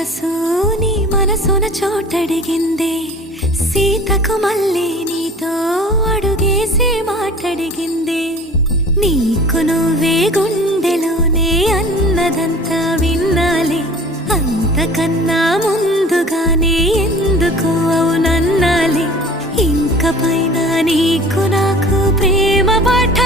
మనసు నీ మనసున చోటడిగిందే, సీతకు మళ్ళీ నీతో అడుగేసి మాటడిగిందే. నీకు నువ్వే గుండెలోనే అన్నదంతా విన్నాలే, అంతకన్నా ముందుగానే ఎందుకు అవునన్నాలే. ఇంక పైన నీకు నాకు ప్రేమ పాఠ